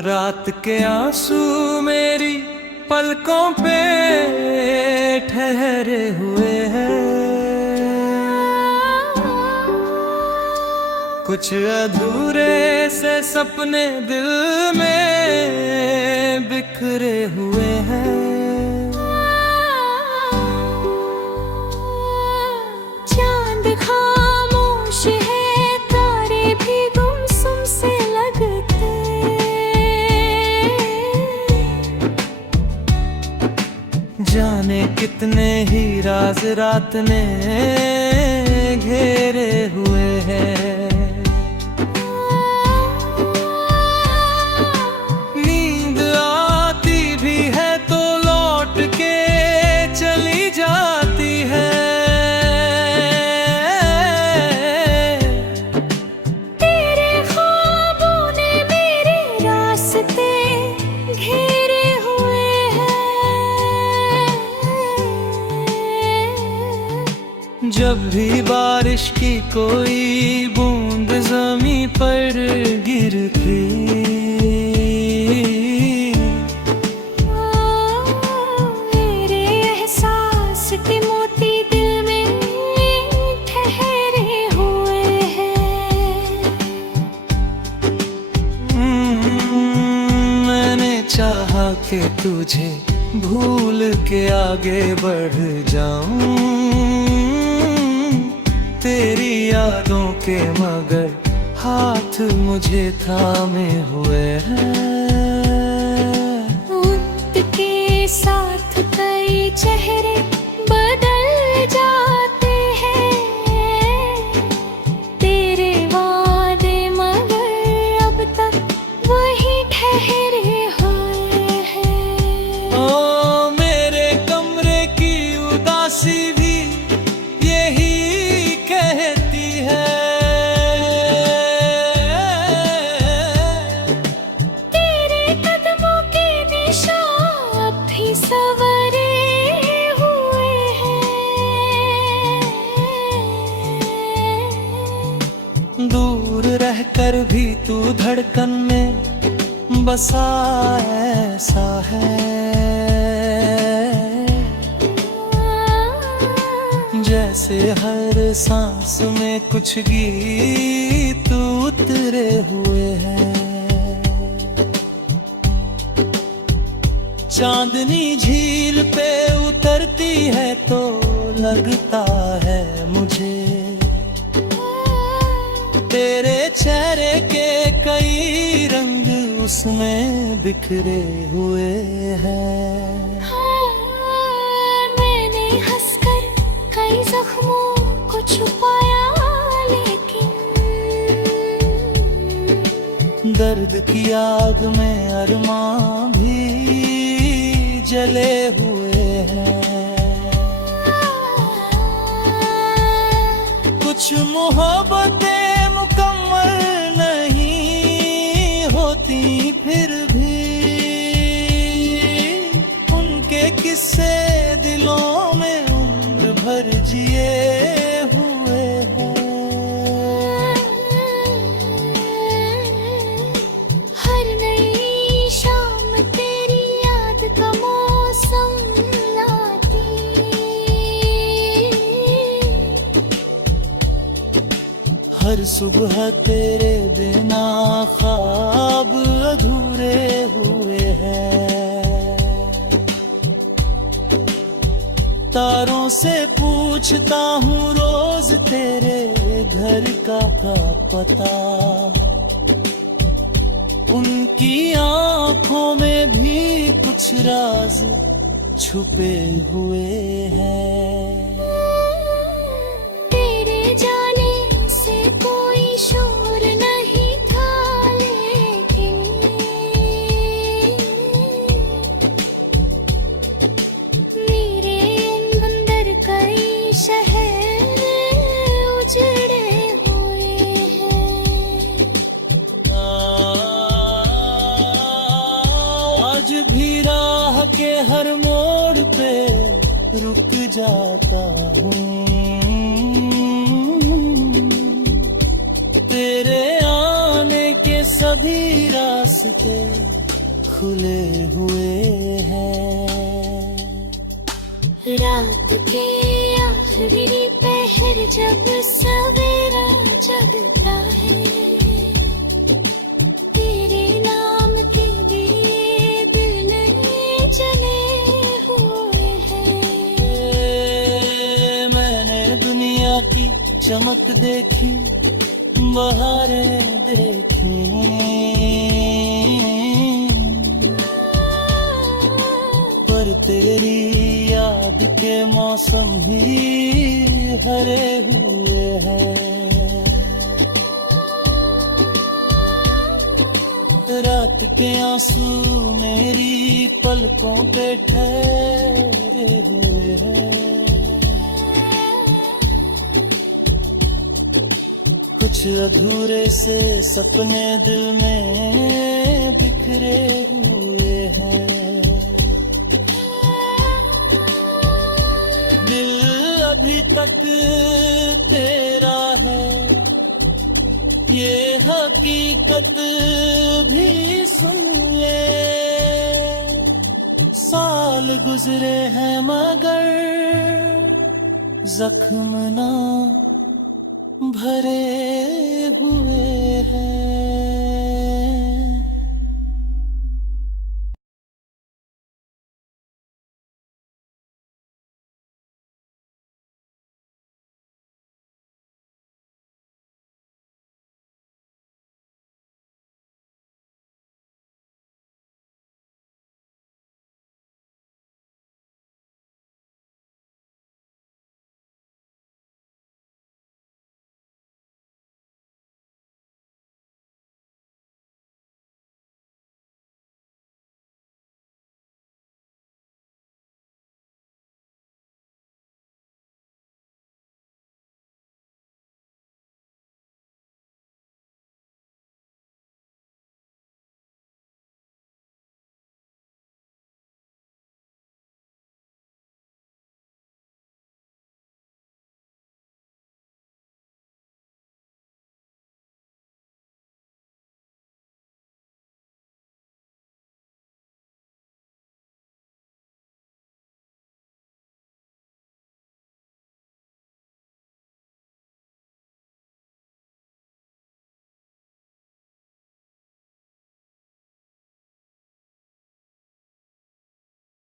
रात के आंसू मेरी पलकों पे ठहरे हुए हैं। कुछ अधूरे से सपने दिल में बिखरे हुए हैं। चांद खामोश है, तारे भी गुमसुम से लगते। जाने कितने ही राज रात ने घेरे हुए हैं। नींद आती भी है तो लौट के चली जाती है। तेरे ख्वाबों ने मेरे रास्ते घेरे हुए हैं। जब भी बारिश की कोई बूंद ज़मीं पर गिरती, मेरे एहसास के मोती दिल में ठहरे हुए हैं। मैंने चाहा कि तुझे भूल के आगे बढ़ जाऊं, तेरी यादों के मगर हाथ मुझे थामे हुए हैं। वक्त के साथ कई चेहरे बदल जाते हैं। तेरे वादे मगर अब तक वही ठहरे हुए हैं। ओ मेरे कमरे की उदासी भी यही कहती है। तेरे कदमों के निशान अब भी संवरे हुए हैं। दूर रहकर भी तू धड़कन में बसा ऐसा है, जैसे हर सांस में कुछ गीत उतरे हुए हैं। चांदनी झील पे उतरती है तो लगता है मुझे तेरे चेहरे के कई रंग उसमें बिखरे हुए हैं। मैंने हंसकर कई जख्मों को छुपाया, लेकिन दर्द की आग में अरमां भी जले हुए हैं। कुछ मोहब्बतें मुकम्मल नहीं होती, फिर भी उनके किस्से दिलों में उम्र भर जिए हुए हैं। हर नई शाम तेरी याद का मौसम लाती। हर सुबह तेरे बिना ख्वाब अधूरे हुए हैं। तारों से पूछता हूँ रोज तेरे घर का पता, उनकी आंखों में भी कुछ राज छुपे हुए हैं। तेरे जाने से कोई शोर नहीं था, लेकिन मेरे अंदर कई शहर उजड़े हुए हैं। आज भी राह के हर मोड़ पे रुक जाता हूँ, तेरे आने के सभी रास्ते खुले हुए हैं। रात के आखिरी पहर जब सवेरा जगता है, तेरे नाम के दिए दिल में जले हुए हैं। मैंने दुनिया की चमक देखी, बहारें देखी, पर तेरी याद के मौसम ही हरे हुए हैं। रात के आंसू मेरी पलकों पे ठहरे हुए हैं। कुछ अधूरे से सपने दिल में बिखरे हुए हैं। दिल अभी तक तेरा है, ये हकीकत भी सुन ले। साल गुजरे हैं मगर जख्म ना भरे हुए हैं।